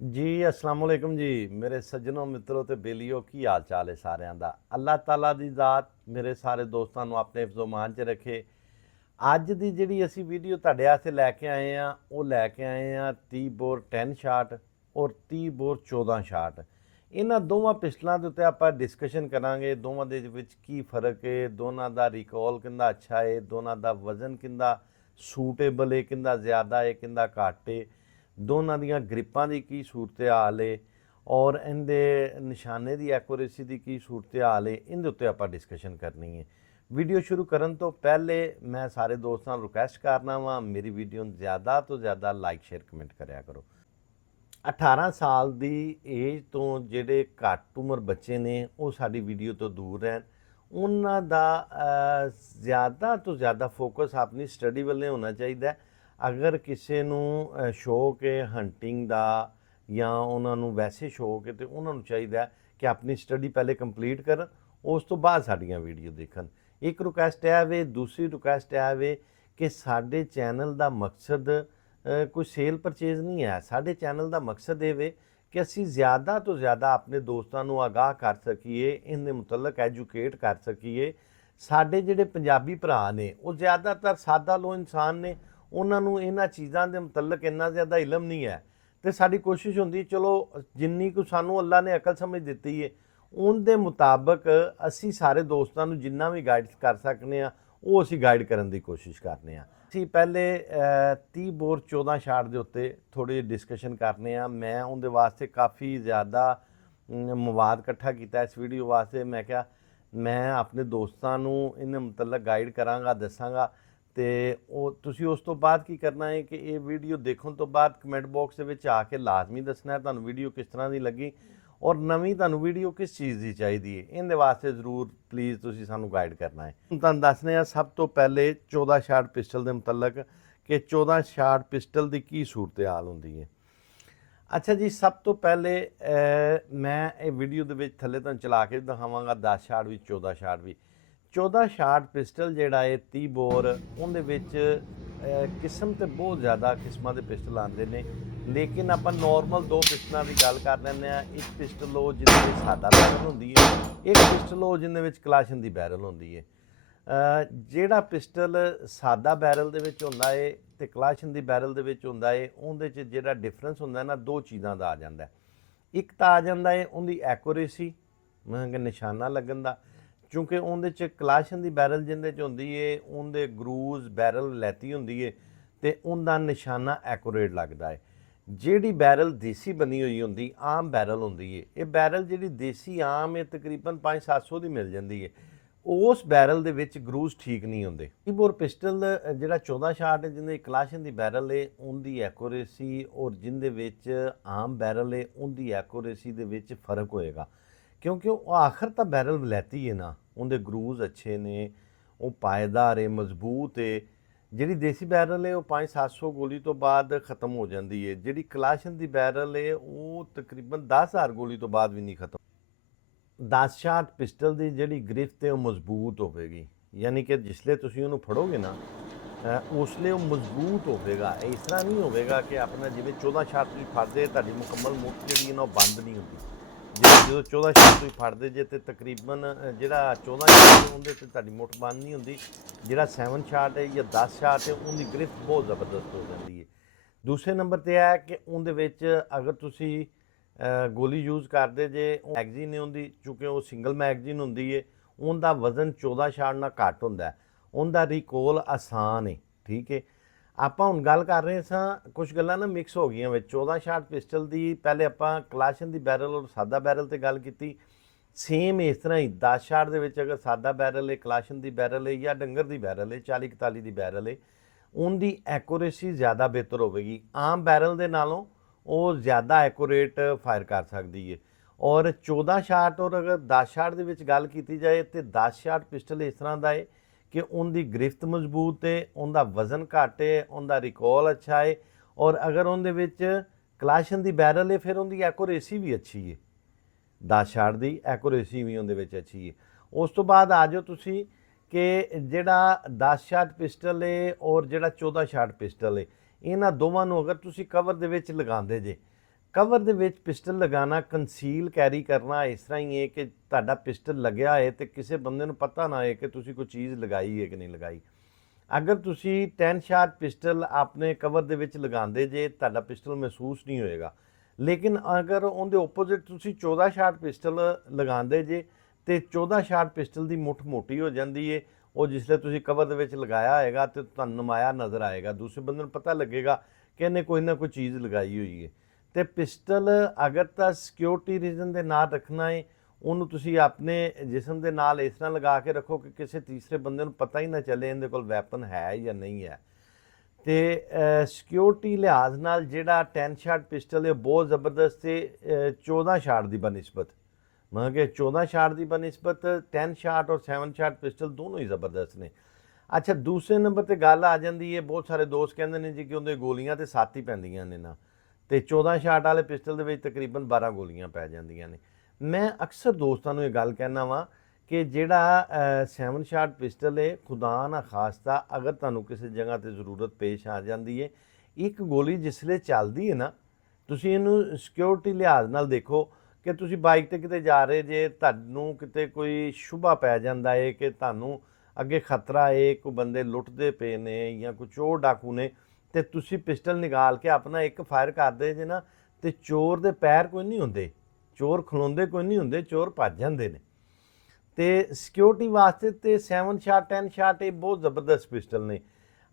जी अस्सलाम वालेकुम जी मेरे सज्जनों मित्रों ਤੇ ਬੇਲੀਓ ਕੀ ਹਾਲ ਚਾਲ ਹੈ ਸਾਰਿਆਂ ਦਾ। ਅੱਲਾਹ ਤਾਲਾ ਦੀ ਜ਼ਾਤ ਮੇਰੇ ਸਾਰੇ ਦੋਸਤਾਂ ਨੂੰ ਆਪਣੇ ਹਿਫਜ਼ੋ-ਮਾਨ 'ਚ ਰੱਖੇ। ਅੱਜ ਦੀ ਜਿਹੜੀ ਅਸੀਂ ਵੀਡੀਓ ਤੁਹਾਡੇ ਵਾਸਤੇ ਲੈ ਕੇ ਆਏ ਆ ਉਹ ਲੈ ਕੇ ਆਏ ਆ 30 ਬੋਰ 10 ਸ਼ਾਟ ਔਰ 30 ਬੋਰ 14 ਸ਼ਾਟ। ਇਹਨਾਂ ਦੋਵਾਂ ਪਿਸਟਲਾਂ ਦੇ ਉੱਤੇ ਆਪਾਂ ਡਿਸਕਸ਼ਨ ਕਰਾਂਗੇ। ਦੋਵਾਂ ਦੇ ਵਿੱਚ ਕੀ ਫਰਕ ਹੈ, ਦੋਨਾਂ ਦਾ ਰਿਕਾਲ ਕਿੰਦਾ ਅੱਛਾ ਹੈ, ਦੋਨਾਂ ਦਾ ਵਜ਼ਨ ਕਿੰਦਾ ਸੂਟੇਬਲ ਹੈ, ਕਿੰਦਾ ਜ਼ਿਆਦਾ ਹੈ, ਕਿੰਦਾ ਘੱਟ ਹੈ, ਦੋਨਾਂ ਦੀਆਂ ਗ੍ਰਿਪਾਂ ਦੀ ਕੀ ਸੂਰਤ ਹਾਲ ਹੈ ਔਰ ਇਹਦੇ ਨਿਸ਼ਾਨੇ ਦੀ ਐਕੂਰੇਸੀ ਦੀ ਕੀ ਸੂਰਤ ਹਾਲ ਹੈ, ਇਹਦੇ ਉੱਤੇ ਆਪਾਂ ਡਿਸਕਸ਼ਨ ਕਰਨੀ ਹੈ। ਵੀਡੀਓ ਸ਼ੁਰੂ ਕਰਨ ਤੋਂ ਪਹਿਲੇ ਮੈਂ ਸਾਰੇ ਦੋਸਤਾਂ ਨੂੰ ਰਿਕੁਐਸਟ ਕਰਨਾ ਵਾ ਮੇਰੀ ਵੀਡੀਓ ਨੂੰ ਜ਼ਿਆਦਾ ਤੋਂ ਜ਼ਿਆਦਾ ਲਾਈਕ ਸ਼ੇਅਰ ਕਮੈਂਟ ਕਰਿਆ ਕਰੋ। 18 ਸਾਲ ਦੀ ਏਜ ਤੋਂ ਜਿਹੜੇ ਘੱਟ ਉਮਰ ਬੱਚੇ ਨੇ ਉਹ ਸਾਡੀ ਵੀਡੀਓ ਤੋਂ ਦੂਰ ਰਹਿਣ। ਉਹਨਾਂ ਦਾ ਜ਼ਿਆਦਾ ਤੋਂ ਜ਼ਿਆਦਾ ਫੋਕਸ ਆਪਣੀ ਸਟੱਡੀ ਵੱਲ ਹੋਣਾ ਚਾਹੀਦਾ। ਅਗਰ ਕਿਸੇ ਨੂੰ ਸ਼ੌਕ ਹੈ ਹੰਟਿੰਗ ਦਾ ਜਾਂ ਉਹਨਾਂ ਨੂੰ ਵੈਸੇ ਸ਼ੌਕ ਹੈ ਤਾਂ ਉਹਨਾਂ ਨੂੰ ਚਾਹੀਦਾ ਕਿ ਆਪਣੀ ਸਟੱਡੀ ਪਹਿਲੇ ਕੰਪਲੀਟ ਕਰਨ, ਉਸ ਤੋਂ ਬਾਅਦ ਸਾਡੀਆਂ ਵੀਡੀਓ ਦੇਖਣ। ਇੱਕ ਰਿਕੁਐਸਟ ਹੈ ਵੇ, ਦੂਸਰੀ ਰਿਕੁਐਸਟ ਹੈ ਵੇ ਕਿ ਸਾਡੇ ਚੈਨਲ ਦਾ ਮਕਸਦ ਕੋਈ ਸੇਲ ਪਰਚੇਜ਼ ਨਹੀਂ ਹੈ। ਸਾਡੇ ਚੈਨਲ ਦਾ ਮਕਸਦ ਇਹ ਵੇ ਕਿ ਅਸੀਂ ਜ਼ਿਆਦਾ ਤੋਂ ਜ਼ਿਆਦਾ ਆਪਣੇ ਦੋਸਤਾਂ ਨੂੰ ਆਗਾਹ ਕਰ ਸਕੀਏ, ਇਹਦੇ ਮੁਤਲਕ ਐਜੂਕੇਟ ਕਰ ਸਕੀਏ। ਸਾਡੇ ਜਿਹੜੇ ਪੰਜਾਬੀ ਭਰਾ ਨੇ ਉਹ ਜ਼ਿਆਦਾਤਰ ਸਾਦਾ ਲੋ ਇਨਸਾਨ ਨੇ, ਉਹਨਾਂ ਨੂੰ ਇਹਨਾਂ ਚੀਜ਼ਾਂ ਦੇ ਮੁਤਲਕ ਇੰਨਾ ਜ਼ਿਆਦਾ ਇਲਮ ਨਹੀਂ ਹੈ। ਤੇ ਸਾਡੀ ਕੋਸ਼ਿਸ਼ ਹੁੰਦੀ ਚਲੋ ਜਿੰਨੀ ਕੁ ਸਾਨੂੰ ਅੱਲਾ ਨੇ ਅਕਲ ਸਮਝ ਦਿੱਤੀ ਹੈ ਉਹਦੇ ਮੁਤਾਬਕ ਅਸੀਂ ਸਾਰੇ ਦੋਸਤਾਂ ਨੂੰ ਜਿੰਨਾ ਵੀ ਗਾਈਡ ਕਰ ਸਕਨੇ ਆ ਉਹ ਅਸੀਂ ਗਾਈਡ ਕਰਨ ਦੀ ਕੋਸ਼ਿਸ਼ ਕਰਨੇ ਆ। ਅਸੀਂ ਪਹਿਲੇ 30 ਬੋਰ 14 ਸ਼ਾਟ ਦੇ ਉੱਤੇ ਥੋੜੀ ਜਿਹੀ ਡਿਸਕਸ਼ਨ ਕਰਨੇ ਆ। ਮੈਂ ਉਹਦੇ ਵਾਸਤੇ ਕਾਫੀ ਜ਼ਿਆਦਾ ਮਵਾਦ ਇਕੱਠਾ ਕੀਤਾ ਇਸ ਵੀਡੀਓ ਵਾਸਤੇ। ਮੈਂ ਕਿਹਾ ਮੈਂ ਆਪਣੇ ਦੋਸਤਾਂ ਨੂੰ ਇਹਨਾਂ ਮੁਤਲਕ ਗਾਈਡ ਕਰਾਂਗਾ, ਦੱਸਾਂਗਾ। ਤੇ ਉਹ ਤੁਸੀਂ ਉਸ ਤੋਂ ਬਾਅਦ ਕੀ ਕਰਨਾ ਹੈ ਕਿ ਇਹ ਵੀਡੀਓ ਦੇਖਣ ਤੋਂ ਬਾਅਦ ਕਮੈਂਟ ਬਾਕਸ ਦੇ ਵਿੱਚ ਆ ਕੇ ਲਾਜ਼ਮੀ ਦੱਸਣਾ ਹੈ ਤੁਹਾਨੂੰ ਵੀਡੀਓ ਕਿਸ ਤਰ੍ਹਾਂ ਦੀ ਲੱਗੀ ਔਰ ਨਵੀਂ ਤੁਹਾਨੂੰ ਵੀਡੀਓ ਕਿਸ ਚੀਜ਼ ਦੀ ਚਾਹੀਦੀ ਹੈ। ਇਹਦੇ ਵਾਸਤੇ ਜ਼ਰੂਰ ਪਲੀਜ਼ ਤੁਸੀਂ ਸਾਨੂੰ ਗਾਈਡ ਕਰਨਾ ਹੈ। ਹੁਣ ਤੁਹਾਨੂੰ ਦੱਸਦੇ ਹਾਂ ਸਭ ਤੋਂ ਪਹਿਲੇ 14 ਸ਼ਾਟ ਪਿਸਟਲ ਦੇ ਮੁਤਲਕ ਕਿ 14 ਸ਼ਾਟ ਪਿਸਟਲ ਦੀ ਕੀ ਸੂਰਤ ਹਾਲ ਹੁੰਦੀ ਹੈ। ਅੱਛਾ ਜੀ, ਸਭ ਤੋਂ ਪਹਿਲੇ ਮੈਂ ਇਹ ਵੀਡੀਓ ਦੇ ਵਿੱਚ ਥੱਲੇ ਤੁਹਾਨੂੰ ਚਲਾ ਕੇ ਦਿਖਾਵਾਂਗਾ 10 ਸ਼ਾਟ ਵੀ 14 ਸ਼ਾਟ ਵੀ। 14 ਸ਼ਾਟ ਪਿਸਟਲ ਜਿਹੜਾ ਹੈ 30 ਬੋਰ ਉਹਦੇ ਵਿੱਚ ਕਿਸਮ ਤੇ ਬਹੁਤ ਜ਼ਿਆਦਾ ਕਿਸਮਾਂ ਦੇ ਪਿਸਟਲ ਆਉਂਦੇ ਨੇ, ਲੇਕਿਨ ਆਪਾਂ ਨੋਰਮਲ ਦੋ ਪਿਸਟਲਾਂ ਦੀ ਗੱਲ ਕਰ ਲੈਂਦੇ ਹਾਂ। ਇੱਕ ਪਿਸਟਲ ਉਹ ਜਿਹਦੇ ਵਿੱਚ ਸਾਦਾ ਬੈਰਲ ਹੁੰਦੀ ਹੈ, ਇੱਕ ਪਿਸਟਲ ਉਹ ਜਿਹਦੇ ਵਿੱਚ ਕਲਾਸ਼ਨ ਦੀ ਬੈਰਲ ਹੁੰਦੀ ਹੈ। ਜਿਹੜਾ ਪਿਸਟਲ ਸਾਦਾ ਬੈਰਲ ਦੇ ਵਿੱਚ ਹੁੰਦਾ ਹੈ ਤੇ ਕਲਾਸ਼ਨ ਦੀ ਬੈਰਲ ਦੇ ਵਿੱਚ ਹੁੰਦਾ ਹੈ, ਉਹਦੇ 'ਚ ਜਿਹੜਾ ਡਿਫਰੈਂਸ ਹੁੰਦਾ ਨਾ ਦੋ ਚੀਜ਼ਾਂ ਦਾ ਆ ਜਾਂਦਾ। ਇੱਕ ਤਾਂ ਆ ਜਾਂਦਾ ਹੈ ਉਹਦੀ ਐਕੂਰੇਸੀ, ਮਤਲਬ ਕਿ ਨਿਸ਼ਾਨਾ ਲੱਗਣ ਦਾ, ਕਿਉਂਕਿ ਉਹਦੇ 'ਚ ਕਲਾਸ਼ਨ ਦੀ ਬੈਰਲ ਜਿਹਦੇ 'ਚ ਹੁੰਦੀ ਹੈ ਉਹਦੇ ਗਰੂਜ਼ ਬੈਰਲ ਲੈਤੀ ਹੁੰਦੀ ਹੈ ਤੇ ਉਹਦਾ ਨਿਸ਼ਾਨਾ ਐਕੂਰੇਟ ਲੱਗਦਾ ਹੈ। ਜਿਹੜੀ ਬੈਰਲ ਦੇਸੀ ਬਣੀ ਹੋਈ ਹੁੰਦੀ ਆਮ ਬੈਰਲ ਹੁੰਦੀ ਹੈ, ਇਹ ਬੈਰਲ ਜਿਹੜੀ ਦੇਸੀ ਆਮ ਹੈ ਤਕਰੀਬਨ 500-700 ਦੀ ਮਿਲ ਜਾਂਦੀ ਹੈ, ਉਸ ਬੈਰਲ ਦੇ ਵਿੱਚ ਗਰੂਜ਼ ਠੀਕ ਨਹੀਂ ਹੁੰਦੇ। ਬੋਰ ਪਿਸਟਲ ਜਿਹੜਾ 14 ਸ਼ਾਟ ਹੈ ਜਿਹਦੇ ਕਲਾਸ਼ਨ ਦੀ ਬੈਰਲ ਹੈ ਉਹਦੀ ਐਕੂਰੇਸੀ ਔਰ ਜਿਹਦੇ ਵਿੱਚ ਆਮ ਬੈਰਲ ਹੈ ਉਹਦੀ ਐਕੂਰੇਸੀ ਦੇ ਵਿੱਚ ਫਰਕ ਹੋਏਗਾ, ਕਿਉਂਕਿ ਉਹ ਆਖਰ ਤਾਂ ਬੈਰਲ ਵਲੈਤੀ ਹੈ ਨਾ, ਉਹਦੇ ਗਰੂਜ਼ ਅੱਛੇ ਨੇ, ਉਹ ਪਾਏਦਾਰ ਹੈ, ਮਜ਼ਬੂਤ ਹੈ। ਜਿਹੜੀ ਦੇਸੀ ਬੈਰਲ ਹੈ ਉਹ 500-700 ਗੋਲੀ ਤੋਂ ਬਾਅਦ ਖ਼ਤਮ ਹੋ ਜਾਂਦੀ ਹੈ। ਜਿਹੜੀ ਕਲਾਸ਼ਨ ਦੀ ਬੈਰਲ ਹੈ ਉਹ ਤਕਰੀਬਨ 10,000 ਗੋਲੀ ਤੋਂ ਬਾਅਦ ਵੀ ਨਹੀਂ ਖ਼ਤਮ। 10 ਸ਼ਾਟ ਪਿਸਟਲ ਦੀ ਜਿਹੜੀ ਗ੍ਰਿਫਟ ਹੈ ਉਹ ਮਜ਼ਬੂਤ ਹੋਵੇਗੀ, ਯਾਨੀ ਕਿ ਜਿਸਲੇ ਤੁਸੀਂ ਉਹਨੂੰ ਫੜੋਗੇ ਨਾ ਉਸਲੇ ਉਹ ਮਜ਼ਬੂਤ ਹੋਵੇਗਾ। ਇਸ ਤਰ੍ਹਾਂ ਨਹੀਂ ਹੋਵੇਗਾ ਕਿ ਆਪਣਾ ਜਿਵੇਂ 14 ਸ਼ਾਟ ਤੁਸੀਂ ਫੜਦੇ ਤੁਹਾਡੀ ਮੁਕੰਮਲ ਮੁੱਠ ਜਿਹੜੀ ਨਾ ਉਹ ਬੰਦ ਨਹੀਂ ਹੁੰਦੀ। ਜਦੋਂ 14 ਸ਼ਾਟ ਤੁਸੀਂ ਫੜਦੇ ਜੇ ਤੇ ਤਕਰੀਬਨ ਜਿਹੜਾ 14 ਸ਼ਾਟ ਉਹਦੇ 'ਤੇ ਤੁਹਾਡੀ ਮੁੱਠ ਬੰਦ ਨਹੀਂ ਹੁੰਦੀ। ਜਿਹੜਾ 7 ਸ਼ਾਟ ਹੈ ਜਾਂ 10 ਸ਼ਾਟ ਹੈ ਉਹਦੀ ਗ੍ਰਿਫਟ ਬਹੁਤ ਜ਼ਬਰਦਸਤ ਹੋ ਜਾਂਦੀ ਹੈ। ਦੂਸਰੇ ਨੰਬਰ 'ਤੇ ਹੈ ਕਿ ਉਹਦੇ ਵਿੱਚ ਅਗਰ ਤੁਸੀਂ ਗੋਲੀ ਯੂਜ਼ ਕਰਦੇ ਜੇ, ਮੈਗਜ਼ੀਨ ਨੇ ਉਹਦੀ ਚੂँਕਿ ਉਹ ਸਿੰਗਲ ਮੈਗਜ਼ੀਨ ਹੁੰਦੀ ਹੈ, ਉਹਦਾ ਵਜ਼ਨ 14 ਸ਼ਾਟ ਨਾਲ ਘੱਟ ਹੁੰਦਾ, ਉਹਦਾ ਰਿਕੋਲ ਆਸਾਨ ਹੈ। ਠੀਕ ਹੈ, ਆਪਾਂ ਹੁਣ ਗੱਲ ਕਰ ਰਹੇ ਸਾਂ ਕੁਝ ਗੱਲਾਂ ਨਾ ਮਿਕਸ ਹੋ ਗਈਆਂ ਵਿੱਚ 14 ਸ਼ਾਟ ਪਿਸਟਲ ਦੀ। ਪਹਿਲੇ ਆਪਾਂ ਕਲਾਸ਼ਨ ਦੀ ਬੈਰਲ ਔਰ ਸਾਦਾ ਬੈਰਲ 'ਤੇ ਗੱਲ ਕੀਤੀ, ਸੇਮ ਇਸ ਤਰ੍ਹਾਂ ਹੀ 10 ਸ਼ਾਟ ਦੇ ਵਿੱਚ ਅਗਰ ਸਾਦਾ ਬੈਰਲ ਹੈ, ਕਲਾਸ਼ਨ ਦੀ ਬੈਰਲ ਹੈ ਜਾਂ ਡੰਗਰ ਦੀ ਬੈਰਲ ਹੈ, 40-41 ਦੀ ਬੈਰਲ ਹੈ, ਉਹਦੀ ਐਕੂਰੇਸੀ ਜ਼ਿਆਦਾ ਬਿਹਤਰ ਹੋਵੇਗੀ। ਆਮ ਬੈਰਲ ਦੇ ਨਾਲੋਂ ਉਹ ਜ਼ਿਆਦਾ ਐਕੂਰੇਟ ਫਾਇਰ ਕਰ ਸਕਦੀ ਹੈ। ਔਰ 14 ਸ਼ਾਟ ਔਰ ਅਗਰ 10 ਸ਼ਾਟ ਦੇ ਵਿੱਚ ਗੱਲ ਕੀਤੀ ਜਾਏ ਤਾਂ 10 ਸ਼ਾਟ ਪਿਸਟਲ ਇਸ ਤਰ੍ਹਾਂ ਦਾ ਹੈ ਕਿ ਉਹਦੀ ਗ੍ਰਿਫਤ ਮਜ਼ਬੂਤ ਹੈ, ਉਹਦਾ ਵਜ਼ਨ ਘੱਟ ਹੈ, ਉਹਦਾ ਰਿਕਾਲ ਅੱਛਾ ਹੈ, ਔਰ ਅਗਰ ਉਹਦੇ ਵਿੱਚ ਕਲਾਸ਼ਨ ਦੀ ਬੈਰਲ ਹੈ ਫਿਰ ਉਹਦੀ ਐਕੂਰੇਸੀ ਵੀ ਅੱਛੀ ਹੈ। 10 ਸ਼ਾਟ ਦੀ ਐਕੂਰੇਸੀ ਵੀ ਉਹਦੇ ਵਿੱਚ ਅੱਛੀ ਹੈ। ਉਸ ਤੋਂ ਬਾਅਦ ਆ ਜਾਓ ਤੁਸੀਂ ਕਿ ਜਿਹੜਾ 10 ਸ਼ਾਟ ਪਿਸਟਲ ਹੈ ਔਰ ਜਿਹੜਾ 14 ਸ਼ਾਟ ਪਿਸਟਲ ਹੈ, ਇਹਨਾਂ ਦੋਵਾਂ ਨੂੰ ਅਗਰ ਤੁਸੀਂ ਕਵਰ ਦੇ ਵਿੱਚ ਲਗਾਉਂਦੇ ਜੇ ਕਵਰ ਦੇ ਵਿੱਚ ਪਿਸਟਲ ਲਗਾਉਣਾ, ਕੰਸੀਲ ਕੈਰੀ ਕਰਨਾ ਇਸ ਤਰ੍ਹਾਂ ਹੀ ਹੈ ਕਿ ਤੁਹਾਡਾ ਪਿਸਟਲ ਲੱਗਿਆ ਹੈ ਤੇ ਕਿਸੇ ਬੰਦੇ ਨੂੰ ਪਤਾ ਨਾ ਹੋਏ ਕਿ ਤੁਸੀਂ ਕੋਈ ਚੀਜ਼ ਲਗਾਈ ਹੈ ਕਿ ਨਹੀਂ ਲਗਾਈ। ਅਗਰ ਤੁਸੀਂ 10 ਸ਼ਾਟ ਪਿਸਟਲ ਆਪਣੇ ਕਵਰ ਦੇ ਵਿੱਚ ਲਗਾਉਂਦੇ ਜੇ, ਤੁਹਾਡਾ ਪਿਸਟਲ ਮਹਿਸੂਸ ਨਹੀਂ ਹੋਏਗਾ। ਲੇਕਿਨ ਅਗਰ ਉਹਦੇ ਓਪੋਜ਼ਿਟ ਤੁਸੀਂ 14 ਸ਼ਾਟ ਪਿਸਟਲ ਲਗਾਉਂਦੇ ਜੇ ਤੇ 14 ਸ਼ਾਟ ਪਿਸਟਲ ਦੀ ਮੁੱਠ ਮੋਟੀ ਹੋ ਜਾਂਦੀ ਹੈ। ਉਹ ਜਿਸਲੇ ਤੁਸੀਂ ਕਵਰ ਦੇ ਵਿੱਚ ਲਗਾਇਆ ਹੋਏਗਾ ਤੇ ਤੁਹਾਨੂੰ ਨਮਾਇਆ ਨਜ਼ਰ ਆਏਗਾ, ਦੂਸਰੇ ਬੰਦੇ ਨੂੰ ਪਤਾ ਲੱਗੇਗਾ ਕਿ ਇਹਨੇ ਕੋਈ ਨਾ ਕੋਈ ਚੀਜ਼ ਲਗਾਈ ਹੋਈ ਹੈ। ਤੇ ਪਿਸਟਲ ਅਗਰ ਤਾਂ ਸਿਕਿਉਰਿਟੀ ਰੀਜ਼ਨ ਦੇ ਨਾਲ ਰੱਖਣਾ ਹੈ, ਉਹਨੂੰ ਤੁਸੀਂ ਆਪਣੇ ਜਿਸਮ ਦੇ ਨਾਲ ਇਸ ਤਰ੍ਹਾਂ ਲਗਾ ਕੇ ਰੱਖੋ ਕਿ ਕਿਸੇ ਤੀਸਰੇ ਬੰਦੇ ਨੂੰ ਪਤਾ ਹੀ ਨਾ ਚੱਲੇ ਇਹਦੇ ਕੋਲ ਵੈਪਨ ਹੈ ਜਾਂ ਨਹੀਂ ਹੈ। ਤੇ ਸਿਕਿਉਰਿਟੀ ਲਿਹਾਜ਼ ਨਾਲ ਜਿਹੜਾ 10 ਸ਼ਾਟ ਪਿਸਟਲ ਹੈ ਬਹੁਤ ਜ਼ਬਰਦਸਤ ਹੈ 14 ਸ਼ਾਟ ਦੀ ਬਨਿਸਬਤ, ਮਤਲਬ ਕਿ 14 ਸ਼ਾਟ ਦੀ ਬਨਿਸਬਤ 10 ਸ਼ਾਟ ਔਰ 7 ਸ਼ਾਟ ਪਿਸਟਲ ਦੋਨੋਂ ਹੀ ਜ਼ਬਰਦਸਤ ਨੇ। ਅੱਛਾ, ਦੂਸਰੇ ਨੰਬਰ ਤੇ ਗੱਲ ਆ ਜਾਂਦੀ ਹੈ, ਬਹੁਤ ਸਾਰੇ ਦੋਸਤ ਕਹਿੰਦੇ ਨੇ ਜੀ ਕਿ ਉਹਦੇ ਗੋਲੀਆਂ ਤੇ 7 ਹੀ ਪੈਂਦੀਆਂ ਨੇ ਨਾ, ਤੇ 14 ਸ਼ਾਟ ਵਾਲੇ ਪਿਸਟਲ ਦੇ ਵਿੱਚ ਤਕਰੀਬਨ 12 ਗੋਲੀਆਂ ਪੈ ਜਾਂਦੀਆਂ ਨੇ। ਮੈਂ ਅਕਸਰ ਦੋਸਤਾਂ ਨੂੰ ਇਹ ਗੱਲ ਕਹਿਣਾ ਵਾਂ ਕਿ ਜਿਹੜਾ 7 ਸ਼ਾਟ ਪਿਸਟਲ ਹੈ, ਖੁਦਾ ਨਾ ਖਾਸਤਾ ਅਗਰ ਤੁਹਾਨੂੰ ਕਿਸੇ ਜਗ੍ਹਾ ਤੇ ਜ਼ਰੂਰਤ ਪੇਸ਼ ਆ ਜਾਂਦੀ ਹੈ, ਇੱਕ ਗੋਲੀ ਜਿਸਲੇ ਚੱਲਦੀ ਹੈ ਨਾ, ਤੁਸੀਂ ਇਹਨੂੰ ਸਿਕਿਉਰਿਟੀ ਲਿਹਾਜ਼ ਨਾਲ ਦੇਖੋ ਕਿ ਤੁਸੀਂ ਬਾਈਕ ਤੇ ਕਿਤੇ ਜਾ ਰਹੇ ਜੇ, ਤੁਹਾਨੂੰ ਕਿਤੇ ਕੋਈ ਸ਼ੁਭਾ ਪੈ ਜਾਂਦਾ ਹੈ ਕਿ ਤੁਹਾਨੂੰ ਅੱਗੇ ਖਤਰਾ ਹੈ, ਕੋਈ ਬੰਦੇ ਲੁੱਟਦੇ ਪਏ ਨੇ ਜਾਂ ਕੋਈ ਚੋਰ ਡਾਕੂ ਨੇ, ਤੇ ਤੁਸੀਂ ਪਿਸਟਲ ਨਿਕਾਲ ਕੇ ਆਪਣਾ ਇੱਕ ਫਾਇਰ ਕਰਦੇ ਜੇ ਨਾ, ਤੇ ਚੋਰ ਦੇ ਪੈਰ ਕੋਈ ਨਹੀਂ ਹੁੰਦੇ, ਚੋਰ ਖਲੋਂਦੇ ਕੋਈ ਨਹੀਂ ਹੁੰਦੇ, ਚੋਰ ਭੱਜ ਜਾਂਦੇ ਨੇ। ਤੇ ਸਿਕਿਉਰਿਟੀ ਵਾਸਤੇ ਤੇ 7 ਸ਼ਾਟ 10 ਸ਼ਾਟ ਇਹ ਬਹੁਤ ਜ਼ਬਰਦਸਤ ਪਿਸਟਲ ਨੇ।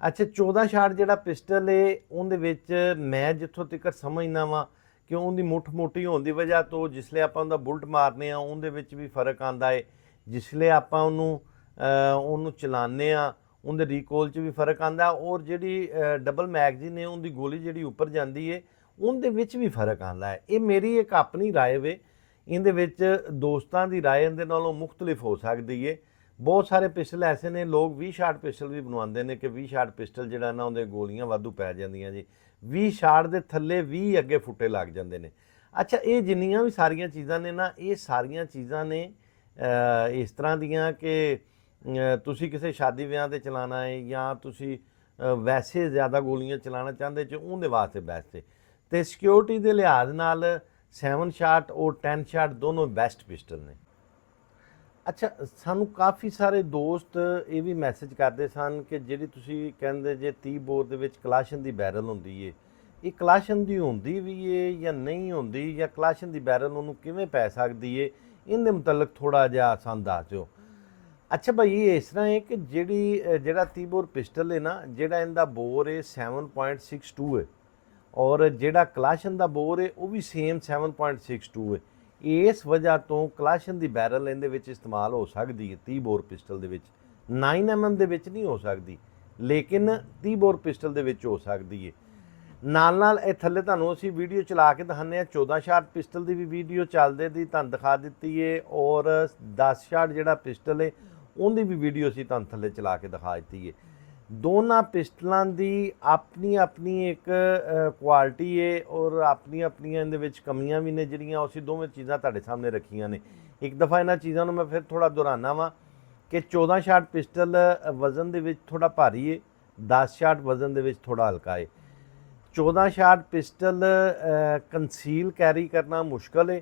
ਅੱਛਾ, 14 ਸ਼ਾਟ ਜਿਹੜਾ ਪਿਸਟਲ ਹੈ ਉਹਦੇ ਵਿੱਚ ਮੈਂ ਜਿੱਥੋਂ ਤੱਕ ਸਮਝਦਾ ਵਾਂ ਕਿ ਉਹਦੀ ਮੁੱਠ ਮੋਟੀ ਹੋਣ ਦੀ ਵਜ੍ਹਾ ਤੋਂ ਜਿਸਲੇ ਆਪਾਂ ਉਹਦਾ ਬੁਲਟ ਮਾਰਨੇ ਆ ਉਹਦੇ ਵਿੱਚ ਵੀ ਫਰਕ ਆਉਂਦਾ ਹੈ, ਜਿਸਲੇ ਆਪਾਂ ਉਹਨੂੰ ਚਲਾਉਂਦੇ ਆ ਉਹਦੇ ਰੀਕੋਲ 'ਚ ਵੀ ਫਰਕ ਆਉਂਦਾ, ਔਰ ਜਿਹੜੀ ਡਬਲ ਮੈਗਜ਼ੀਨ ਹੈ ਉਹਦੀ ਗੋਲੀ ਜਿਹੜੀ ਉੱਪਰ ਜਾਂਦੀ ਹੈ ਉਹਦੇ ਵਿੱਚ ਵੀ ਫਰਕ ਆਉਂਦਾ ਹੈ। ਇਹ ਮੇਰੀ ਇੱਕ ਆਪਣੀ ਰਾਏ ਵੇ, ਇਹਦੇ ਵਿੱਚ ਦੋਸਤਾਂ ਦੀ ਰਾਏ ਇਹਦੇ ਨਾਲੋਂ ਮੁਖਤਲਿਫ ਹੋ ਸਕਦੀ ਹੈ। ਬਹੁਤ ਸਾਰੇ ਪਿਸਟਲ ਐਸੇ ਨੇ, ਲੋਕ 20 ਸ਼ਾਟ ਪਿਸਟਲ ਵੀ ਬਣਵਾਉਂਦੇ ਨੇ ਕਿ 20 ਸ਼ਾਟ ਪਿਸਟਲ ਜਿਹੜਾ ਨਾ ਉਹਦੇ ਗੋਲੀਆਂ ਵਾਧੂ ਪੈ ਜਾਂਦੀਆਂ ਜੀ, 20 ਸ਼ਾਟ ਦੇ ਥੱਲੇ 20 ਅੱਗੇ ਫੁੱਟੇ ਲੱਗ ਜਾਂਦੇ ਨੇ। ਅੱਛਾ, ਇਹ ਜਿੰਨੀਆਂ ਵੀ ਸਾਰੀਆਂ ਚੀਜ਼ਾਂ ਨੇ ਨਾ, ਇਹ ਸਾਰੀਆਂ ਚੀਜ਼ਾਂ ਨੇ ਇਸ ਤਰ੍ਹਾਂ ਦੀਆਂ ਕਿ ਤੁਸੀਂ ਕਿਸੇ ਸ਼ਾਦੀ ਵਿਆਹ 'ਤੇ ਚਲਾਉਣਾ ਹੈ ਜਾਂ ਤੁਸੀਂ ਵੈਸੇ ਜ਼ਿਆਦਾ ਗੋਲੀਆਂ ਚਲਾਉਣਾ ਚਾਹੁੰਦੇ ਜੇ, ਉਹਦੇ ਵਾਸਤੇ ਬੈਸਟ ਹੈ। ਅਤੇ ਸਿਕਿਉਰਿਟੀ ਦੇ ਲਿਹਾਜ਼ ਨਾਲ 7 ਸ਼ਾਟ ਔਰ 10 ਸ਼ਾਟ ਦੋਨੋਂ ਬੈਸਟ ਪਿਸਟਲ ਨੇ। ਅੱਛਾ, ਸਾਨੂੰ ਕਾਫੀ ਸਾਰੇ ਦੋਸਤ ਇਹ ਵੀ ਮੈਸੇਜ ਕਰਦੇ ਸਨ ਕਿ ਜਿਹੜੀ ਤੁਸੀਂ ਕਹਿੰਦੇ ਜੇ 30 ਬੋਰ ਦੇ ਵਿੱਚ ਕਲਾਸ਼ਨ ਦੀ ਬੈਰਲ ਹੁੰਦੀ ਹੈ, ਇਹ ਕਲਾਸ਼ਨ ਦੀ ਹੁੰਦੀ ਵੀ ਹੈ ਜਾਂ ਨਹੀਂ ਹੁੰਦੀ, ਜਾਂ ਕਲਾਸ਼ਨ ਦੀ ਬੈਰਲ ਉਹਨੂੰ ਕਿਵੇਂ ਪੈ ਸਕਦੀ ਹੈ, ਇਹਦੇ ਮੁਤਲਕ ਥੋੜ੍ਹਾ ਜਿਹਾ ਸਾਨੂੰ ਦੱਸ ਦਿਓ। ਅੱਛਾ ਭਾਈ, ਇਹ ਇਸ ਤਰ੍ਹਾਂ ਹੈ ਕਿ ਜਿਹੜਾ 30 ਬੋਰ ਪਿਸਟਲ ਹੈ ਨਾ, ਜਿਹੜਾ ਇਹਦਾ ਬੋਰ ਹੈ 7.62 ਹੈ, ਔਰ ਜਿਹੜਾ ਕਲਾਸ਼ਨ ਦਾ ਬੋਰ ਹੈ ਉਹ ਵੀ ਸੇਮ 7.62 ਹੈ। ਇਸ ਵਜ੍ਹਾ ਤੋਂ ਕਲਾਸ਼ਨ ਦੀ ਬੈਰਲ ਇਹਦੇ ਵਿੱਚ ਇਸਤੇਮਾਲ ਹੋ ਸਕਦੀ ਹੈ 30 ਬੋਰ ਪਿਸਟਲ ਦੇ ਵਿੱਚ, 9mm ਦੇ ਵਿੱਚ ਨਹੀਂ ਹੋ ਸਕਦੀ, ਲੇਕਿਨ 30 ਬੋਰ ਪਿਸਟਲ ਦੇ ਵਿੱਚ ਹੋ ਸਕਦੀ ਹੈ। ਨਾਲ ਨਾਲ ਇਹ ਥੱਲੇ ਤੁਹਾਨੂੰ ਅਸੀਂ ਵੀਡੀਓ ਚਲਾ ਕੇ ਦਿਖਾਉਂਦੇ ਹਾਂ, 14 ਸ਼ਾਟ ਪਿਸਟਲ ਦੀ ਵੀ ਵੀਡੀਓ ਚੱਲਦੇ ਦੀ ਤੁਹਾਨੂੰ ਦਿਖਾ ਦਿੱਤੀ ਹੈ, ਔਰ 10 ਸ਼ਾਟ ਜਿਹੜਾ ਪਿਸਟਲ ਹੈ ਉਹਦੀ ਵੀ ਵੀਡੀਓ ਅਸੀਂ ਤੁਹਾਨੂੰ ਥੱਲੇ ਚਲਾ ਕੇ ਦਿਖਾ ਦਿੱਤੀ ਹੈ। ਦੋਨਾਂ ਪਿਸਟਲਾਂ ਦੀ ਆਪਣੀ ਆਪਣੀ ਇੱਕ ਕੁਆਲਿਟੀ ਹੈ ਔਰ ਆਪਣੀਆਂ ਆਪਣੀਆਂ ਇਹਦੇ ਵਿੱਚ ਕਮੀਆਂ ਵੀ ਨੇ, ਜਿਹੜੀਆਂ ਅਸੀਂ ਦੋਵੇਂ ਚੀਜ਼ਾਂ ਤੁਹਾਡੇ ਸਾਹਮਣੇ ਰੱਖੀਆਂ ਨੇ। ਇੱਕ ਦਫਾ ਇਹਨਾਂ ਚੀਜ਼ਾਂ ਨੂੰ ਮੈਂ ਫਿਰ ਥੋੜ੍ਹਾ ਦੁਹਰਾਨਾ ਵਾਂ ਕਿ 14 ਸ਼ਾਟ ਪਿਸਟਲ ਵਜ਼ਨ ਦੇ ਵਿੱਚ ਥੋੜ੍ਹਾ ਭਾਰੀ ਹੈ, 10 ਸ਼ਾਟ ਵਜ਼ਨ ਦੇ ਵਿੱਚ ਥੋੜ੍ਹਾ ਹਲਕਾ ਹੈ। 14 ਸ਼ਾਟ ਪਿਸਟਲ ਕੰਸੀਲ ਕੈਰੀ ਕਰਨਾ ਮੁਸ਼ਕਲ ਹੈ,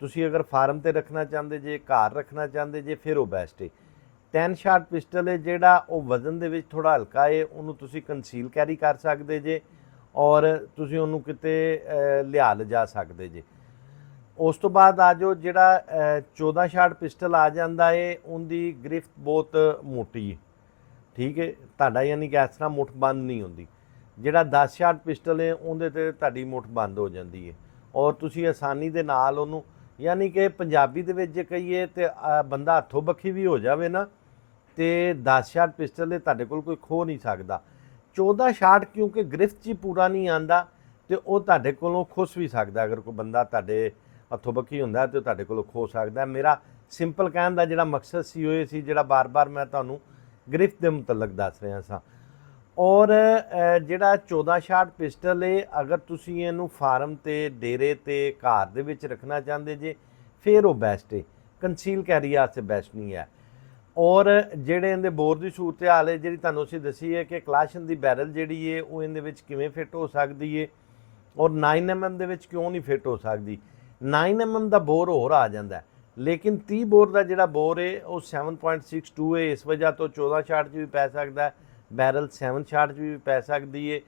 ਤੁਸੀਂ ਅਗਰ ਫਾਰਮ ਤੇ ਰੱਖਣਾ ਚਾਹੁੰਦੇ ਜੇ, ਘਰ ਰੱਖਣਾ ਚਾਹੁੰਦੇ ਜੇ, ਫਿਰ ਉਹ ਬੈਸਟ ਹੈ। 10 ਸ਼ਾਟ ਪਿਸਟਲ ਹੈ ਜਿਹੜਾ ਉਹ ਵਜ਼ਨ ਦੇ ਵਿੱਚ ਥੋੜ੍ਹਾ ਹਲਕਾ ਹੈ, ਉਹਨੂੰ ਤੁਸੀਂ ਕੰਸੀਲ ਕੈਰੀ ਕਰ ਸਕਦੇ ਜੇ ਔਰ ਤੁਸੀਂ ਉਹਨੂੰ ਕਿਤੇ ਲਿਜਾ ਸਕਦੇ ਜੇ। ਉਸ ਤੋਂ ਬਾਅਦ ਆ ਜਾਓ, ਜਿਹੜਾ 14 ਸ਼ਾਟ ਪਿਸਟਲ ਆ ਜਾਂਦਾ ਹੈ ਉਹਦੀ ਗ੍ਰਿਫਟ ਬਹੁਤ ਮੋਟੀ ਹੈ, ਠੀਕ ਹੈ, ਤੁਹਾਡਾ ਯਾਨੀ ਕਿ ਇਸ ਤਰ੍ਹਾਂ ਮੁੱਠ ਬੰਦ ਨਹੀਂ ਹੁੰਦੀ। ਜਿਹੜਾ 10 ਸ਼ਾਟ ਪਿਸਟਲ ਹੈ ਉਹਦੇ 'ਤੇ ਤੁਹਾਡੀ ਮੁੱਠ ਬੰਦ ਹੋ ਜਾਂਦੀ ਹੈ ਔਰ ਤੁਸੀਂ ਆਸਾਨੀ ਦੇ ਨਾਲ ਉਹਨੂੰ, ਯਾਨੀ ਕਿ ਪੰਜਾਬੀ ਦੇ ਵਿੱਚ ਜੇ ਕਹੀਏ ਤੇ ਬੰਦਾ ਹੱਥੋਂ ਬੱਖੀ ਵੀ ਹੋ ਜਾਵੇ ਨਾ, ਤੇ 10 ਸ਼ਾਟ ਪਿਸਟਲ ਦੇ ਤੁਹਾਡੇ ਕੋਲ ਕੋਈ ਖੋ ਨਹੀਂ ਸਕਦਾ। 14 ਸ਼ਾਟ ਕਿਉਂਕਿ ਗ੍ਰਿਫਟ 'ਚ ਪੂਰਾ ਨਹੀਂ ਆਉਂਦਾ ਤੇ ਉਹ ਤੁਹਾਡੇ ਕੋਲੋਂ ਖੁੱਸ ਵੀ ਸਕਦਾ, ਅਗਰ ਕੋਈ ਬੰਦਾ ਤੁਹਾਡੇ ਹੱਥੋਂ ਬੱਖੀ ਹੁੰਦਾ ਤੇ ਤੁਹਾਡੇ ਕੋਲੋਂ ਖੋ ਸਕਦਾ। ਮੇਰਾ ਸਿੰਪਲ ਕਹਿਣ ਦਾ ਜਿਹੜਾ ਮਕਸਦ ਸੀ ਉਹ ਇਹ ਸੀ, ਜਿਹੜਾ ਬਾਰ-ਬਾਰ ਮੈਂ ਤੁਹਾਨੂੰ ਗ੍ਰਿਫਟ ਦੇ ਮੁਤਲਕ ਦੱਸ ਰਿਹਾ ਸਾਂ। ਔਰ ਜਿਹੜਾ 14 ਸ਼ਾਟ ਪਿਸਟਲ ਹੈ, ਅਗਰ ਤੁਸੀਂ ਇਹਨੂੰ ਫਾਰਮ ਤੇ, ਡੇਰੇ ਤੇ, ਘਰ ਦੇ ਵਿੱਚ ਰੱਖਣਾ ਚਾਹੁੰਦੇ ਜੇ, ਫਿਰ ਉਹ ਬੈਸਟ ਹੈ, ਕੰਸੀਲ ਕੈਰੀ ਵਾਸਤੇ ਬੈਸਟ ਨਹੀਂ ਹੈ। ਔਰ ਜਿਹੜੇ ਇਹਦੇ ਬੋਰ ਦੀ ਸੂਰਤ ਹਾਲ ਹੈ ਜਿਹੜੀ ਤੁਹਾਨੂੰ ਅਸੀਂ ਦੱਸੀ ਹੈ ਕਿ ਕਲਾਸ਼ਨ ਦੀ ਬੈਰਲ ਜਿਹੜੀ ਹੈ ਉਹ ਇਹਦੇ ਵਿੱਚ ਕਿਵੇਂ ਫਿੱਟ ਹੋ ਸਕਦੀ ਹੈ, ਔਰ 9mm ਦੇ ਵਿੱਚ ਕਿਉਂ ਨਹੀਂ ਫਿੱਟ ਹੋ ਸਕਦੀ। 9mm ਦਾ ਬੋਰ ਹੋਰ ਆ ਜਾਂਦਾ ਹੈ, ਲੇਕਿਨ 30 ਬੋਰ ਦਾ ਜਿਹੜਾ ਬੋਰ ਹੈ ਉਹ 7.62 ਹੈ। ਇਸ ਵਜ੍ਹਾ ਤੋਂ 14 ਛਾਟ 'ਚ ਵੀ ਪੈ ਸਕਦਾ ਹੈ, ਬੈਰਲ 7 ਛਾਟ 'ਚ ਵੀ ਪੈ ਸਕਦੀ ਹੈ।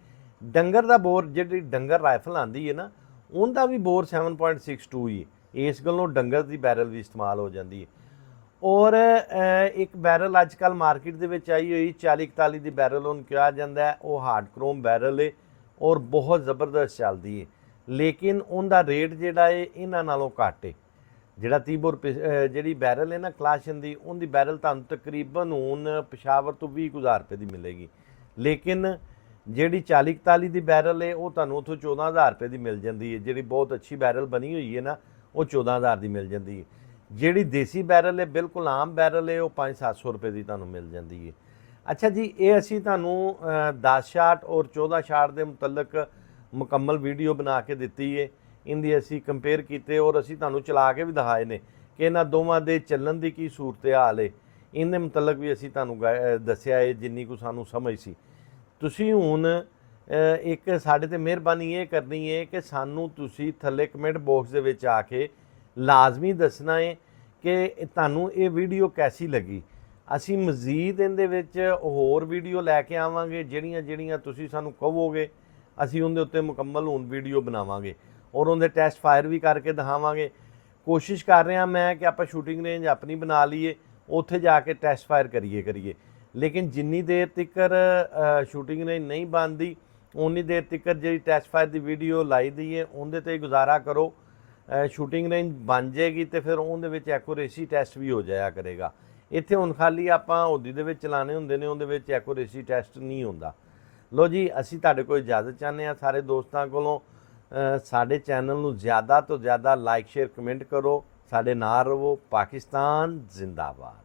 ਡੰਗਰ ਦਾ ਬੋਰ, ਜਿਹੜੀ ਡੰਗਰ ਰਾਈਫਲ ਆਉਂਦੀ ਹੈ ਨਾ, ਉਹਦਾ ਵੀ ਬੋਰ 7.62 ਹੀ ਹੈ। ਇਸ ਗੱਲੋਂ ਡੰਗਰ ਦੀ ਬੈਰਲ ਵੀ ਇਸਤੇਮਾਲ ਹੋ ਜਾਂਦੀ ਹੈ। ਔਰ ਇੱਕ ਬੈਰਲ ਅੱਜ ਕੱਲ੍ਹ ਮਾਰਕੀਟ ਦੇ ਵਿੱਚ ਆਈ ਹੋਈ 40-41 ਦੀ ਬੈਰਲ ਉਹਨੂੰ ਕਿਹਾ ਜਾਂਦਾ ਹੈ, ਉਹ ਹਾਰਡ ਕ੍ਰੋਮ ਬੈਰਲ ਹੈ ਔਰ ਬਹੁਤ ਜ਼ਬਰਦਸਤ ਚੱਲਦੀ ਹੈ, ਲੇਕਿਨ ਉਹਦਾ ਰੇਟ ਜਿਹੜਾ ਹੈ ਇਹਨਾਂ ਨਾਲੋਂ ਘੱਟ ਹੈ। ਜਿਹੜਾ 30 ਬੋਰ ਜਿਹੜੀ ਬੈਰਲ ਹੈ ਨਾ ਕਲਾਸ਼ਨ ਦੀ, ਉਹਦੀ ਬੈਰਲ ਤੁਹਾਨੂੰ ਤਕਰੀਬਨ ਹੁਣ ਪਸ਼ਾਵਰ ਤੋਂ 20,000 ਰੁਪਏ ਦੀ ਮਿਲੇਗੀ, ਲੇਕਿਨ ਜਿਹੜੀ 40-41 ਦੀ ਬੈਰਲ ਹੈ ਉਹ ਤੁਹਾਨੂੰ ਉੱਥੋਂ 14,000 ਰੁਪਏ ਦੀ ਮਿਲ ਜਾਂਦੀ ਹੈ। ਜਿਹੜੀ ਬਹੁਤ ਅੱਛੀ ਬੈਰਲ ਬਣੀ ਹੋਈ ਹੈ ਨਾ, ਉਹ 14,000 ਦੀ ਮਿਲ ਜਾਂਦੀ ਹੈ। ਜਿਹੜੀ ਦੇਸੀ ਬੈਰਲ ਹੈ, ਬਿਲਕੁਲ ਆਮ ਬੈਰਲ ਹੈ, ਉਹ 500-700 ਰੁਪਏ ਦੀ ਤੁਹਾਨੂੰ ਮਿਲ ਜਾਂਦੀ ਹੈ। ਅੱਛਾ ਜੀ, ਇਹ ਅਸੀਂ ਤੁਹਾਨੂੰ 10 ਛਾਟ ਔਰ 14 ਛਾਟ ਦੇ ਮੁਤਲਕ ਮੁਕੰਮਲ ਵੀਡੀਓ ਬਣਾ ਕੇ ਦਿੱਤੀ ਹੈ। ਇਹਦੀ ਅਸੀਂ ਕੰਪੇਅਰ ਕੀਤੇ ਔਰ ਅਸੀਂ ਤੁਹਾਨੂੰ ਚਲਾ ਕੇ ਵੀ ਦਿਖਾਏ ਨੇ ਕਿ ਇਹਨਾਂ ਦੋਵਾਂ ਦੇ ਚੱਲਣ ਦੀ ਕੀ ਸੂਰਤ ਹਾਲ ਹੈ। ਇਹਦੇ ਮੁਤਲਕ ਵੀ ਅਸੀਂ ਤੁਹਾਨੂੰ ਦੱਸਿਆ ਹੈ ਜਿੰਨੀ ਕੁ ਸਾਨੂੰ ਸਮਝ ਸੀ। ਤੁਸੀਂ ਹੁਣ ਇੱਕ ਸਾਡੇ ਤੇ ਮਿਹਰਬਾਨੀ ਇਹ ਕਰਨੀ ਹੈ ਕਿ ਸਾਨੂੰ ਤੁਸੀਂ ਥੱਲੇ ਕਮੈਂਟ ਬਾਕਸ ਦੇ ਵਿੱਚ ਆ ਕੇ ਲਾਜ਼ਮੀ ਦੱਸਣਾ ਹੈ ਕਿ ਤੁਹਾਨੂੰ ਇਹ ਵੀਡੀਓ ਕੈਸੀ ਲੱਗੀ। ਅਸੀਂ ਮਜ਼ੀਦ ਇਹਦੇ ਵਿੱਚ ਹੋਰ ਵੀਡੀਓ ਲੈ ਕੇ ਆਵਾਂਗੇ, ਜਿਹੜੀਆਂ ਤੁਸੀਂ ਸਾਨੂੰ ਕਹੋਗੇ ਅਸੀਂ ਉਹਦੇ ਉੱਤੇ ਮੁਕੰਮਲ ਹੁਣ ਵੀਡੀਓ ਬਣਾਵਾਂਗੇ ਔਰ ਉਹਦੇ ਟੈਸਟ ਫਾਇਰ ਵੀ ਕਰਕੇ ਦਿਖਾਵਾਂਗੇ। ਕੋਸ਼ਿਸ਼ ਕਰ ਰਿਹਾ ਮੈਂ ਕਿ ਆਪਾਂ ਸ਼ੂਟਿੰਗ ਰੇਂਜ ਆਪਣੀ ਬਣਾ ਲਈਏ, ਉੱਥੇ ਜਾ ਕੇ ਟੈਸਟ ਫਾਇਰ ਕਰੀਏ, ਲੇਕਿਨ ਜਿੰਨੀ ਦੇਰ ਤੱਕ ਸ਼ੂਟਿੰਗ ਰੇਂਜ ਨਹੀਂ ਬਣਦੀ ਉਨੀ ਦੇਰ ਤੱਕ ਜਿਹੜੀ ਟੈਸਟ ਫਾਇਰ ਦੀ ਵੀਡੀਓ ਲਾਈ ਦੀ ਹੈ ਉਹਦੇ 'ਤੇ ਗੁਜ਼ਾਰਾ ਕਰੋ। ਸ਼ੂਟਿੰਗ ਰੇਂਜ ਬਣ ਜਾਏਗੀ ਤੇ ਫਿਰ ਉਹਦੇ ਵਿੱਚ ਐਕੂਰੇਸੀ ਟੈਸਟ ਵੀ ਹੋ ਜਾਇਆ ਕਰੇਗਾ। ਇੱਥੇ ਹੁਣ ਖਾਲੀ ਆਪਾਂ ਹੋਦੀ ਦੇ ਵਿੱਚ ਚਲਾਣੇ ਹੁੰਦੇ ਨੇ, ਉਹਦੇ ਵਿੱਚ ਐਕੂਰੇਸੀ ਟੈਸਟ ਨਹੀਂ ਹੁੰਦਾ। ਲੋ ਜੀ, ਅਸੀਂ ਤੁਹਾਡੇ ਕੋਲ ਇਜਾਜ਼ਤ ਚਾਹੁੰਦੇ ਹਾਂ ਸਾਰੇ ਦੋਸਤਾਂ ਕੋਲੋਂ। ਸਾਡੇ ਚੈਨਲ ਨੂੰ ਜ਼ਿਆਦਾ ਤੋਂ ਜ਼ਿਆਦਾ ਲਾਈਕ ਸ਼ੇਅਰ ਕਮੈਂਟ ਕਰੋ, ਸਾਡੇ ਨਾਲ ਰਹੋ। ਪਾਕਿਸਤਾਨ ਜ਼ਿੰਦਾਬਾਦ।